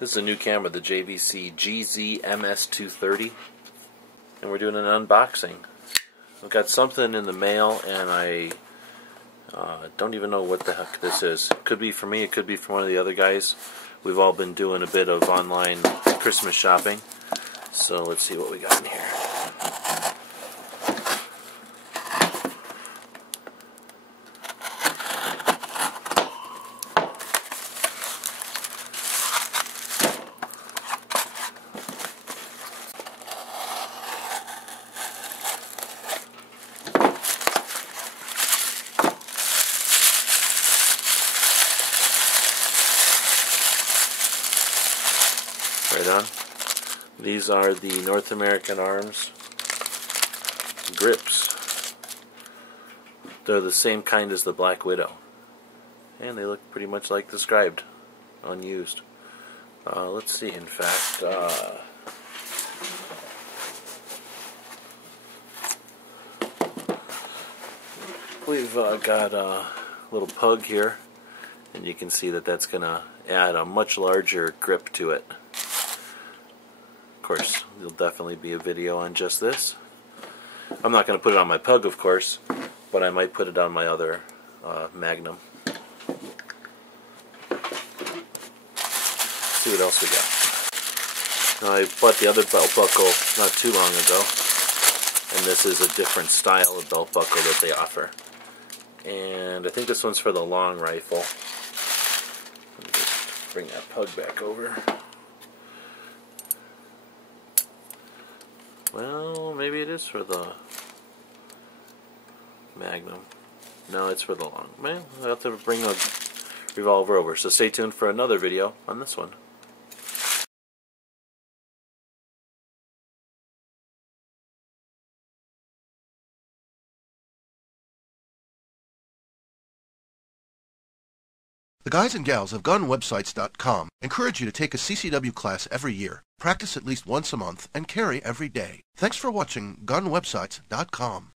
This is a new camera, the JVC GZ-MS230, and we're doing an unboxing. I've got something in the mail, and I don't even know what the heck this is. It could be for me, it could be for one of the other guys. We've all been doing a bit of online Christmas shopping, so let's see what we got in here. Right on. These are the North American Arms grips. They're the same kind as the Black Widow, and they look pretty much like described, unused. Let's see, in fact, we've got a little pug here, and you can see that that's going to add a much larger grip to it. Of course, there'll definitely be a video on just this. I'm not going to put it on my pug, of course, but I might put it on my other Magnum. See what else we got. Now, I bought the other belt buckle not too long ago, and this is a different style of belt buckle that they offer. And I think this one's for the long rifle. Let me just bring that pug back over. Well, maybe it is for the Magnum. No, it's for the long. Man, I'll have to bring a revolver over. So stay tuned for another video on this one. The guys and gals of GunWebsites.com encourage you to take a CCW class every year, practice at least once a month, and carry every day. Thanks for watching GunWebsites.com.